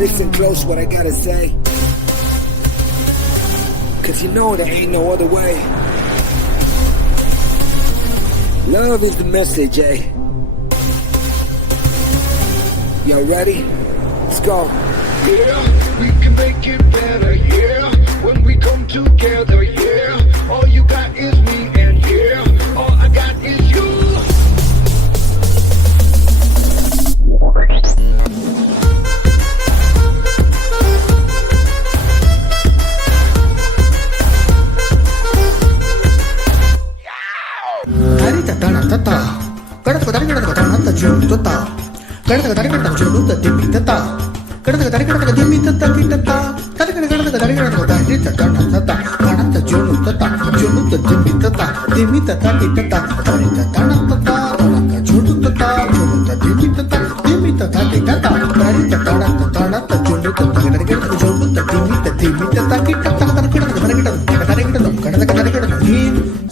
Listen close what I gotta say, cause you know there ain't no other way. Love is the message, eh? Y'all ready? Let's go. Yeah, we can make it better, yeah. When we come together, yeah. All you got is me and yeah, all I got is you.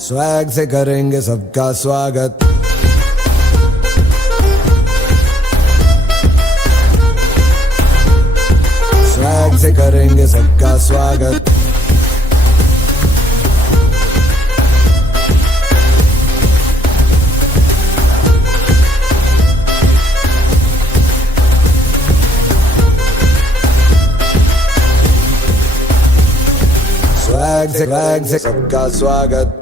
Swag से करेंगे सबका स्वागत swag से करेंगे सबका स्वागत swag से सबका स्वागत